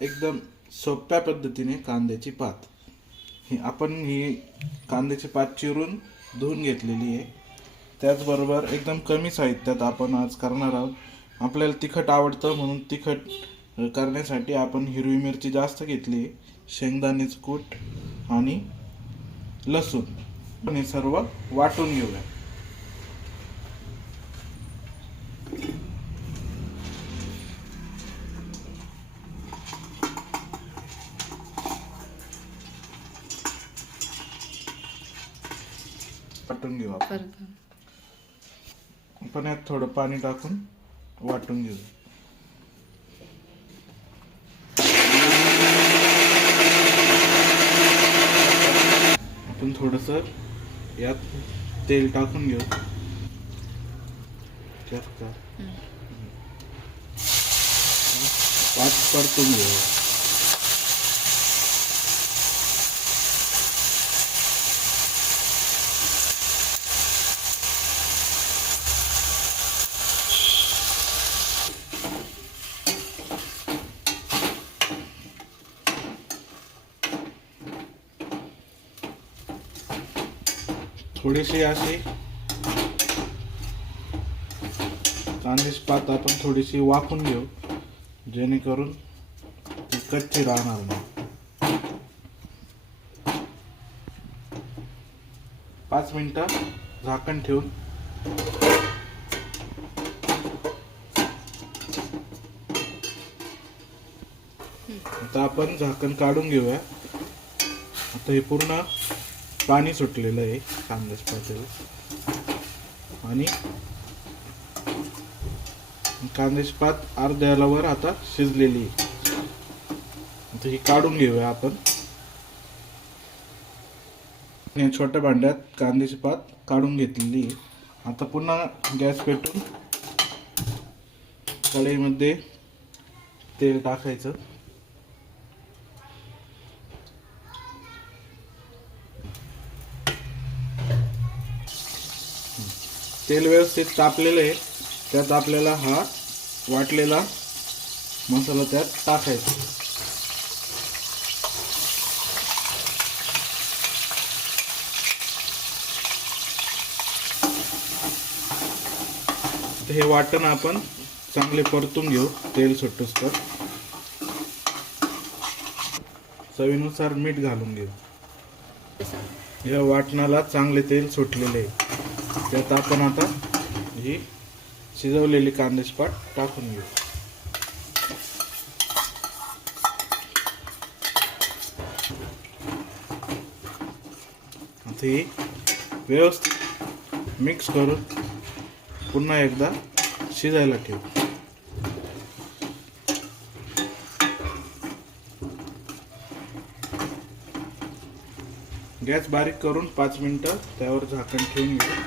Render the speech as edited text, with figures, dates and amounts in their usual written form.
एकदम सोप्या पद्धतीने कांद्याची पात ही कांद्याची पात चिरून धुवून घेतलेली आहे। त्याचबरोबर एकदम कमी साहित्यात आपण आज करणार आहोत। आपल्याला तिखट आवडतं म्हणून तिखट करण्यासाठी आपण हिरवी मिरची जास्त घेतली, शेंगदाण्याचं कूट आणि लसूण हे सर्व वाटून घेऊया। वाटून घेऊ आपण यात थोडं पाणी टाकून वाटून घेऊ। आपण थोडस यात तेल टाकून घेऊ। पात परतून घेऊ। थोडीशी अशी कांद्याची पात आपण थोडीशी वाफून घेऊ, जेणेकरून ती कच्ची राहणार नाही। 5 मिनिटं झाकण ठेवून आता आपण झाकण काढून घेऊया। आता हे पूर्ण पाणी सुटलेलं आहे कांद्याच्या पातेला आणि कांद्याची पात अर्ध्याला वर आता शिजलेली आहे। आता ही काढून घेऊया आपण। या छोट्या भांड्यात कांद्याची पात काढून घेतलेली आहे। आता पुन्हा गॅस पेटवून कढईमध्ये तेल टाकायचं। तेल व्यवस्थित तापलेलं आहे, त्यात आपल्याला हा वाटलेला मसाला त्यात टाकायचा। हे वाटण आपण चांगले परतून घेऊ, तेल सुटूस्तर। चवीनुसार मीठ घालून घेऊ। या वाटणाला चांगले तेल सुटलेले आहे, त्यात आपण आता ही शिजवलेली कांद्याची पात टाकून घेऊ। आता ही व्यवस्थित मिक्स करून पुन्हा एकदा शिजायला ठेवू। गॅस बारीक करून 5 मिनिटं त्यावर झाकण ठेवून घेऊ।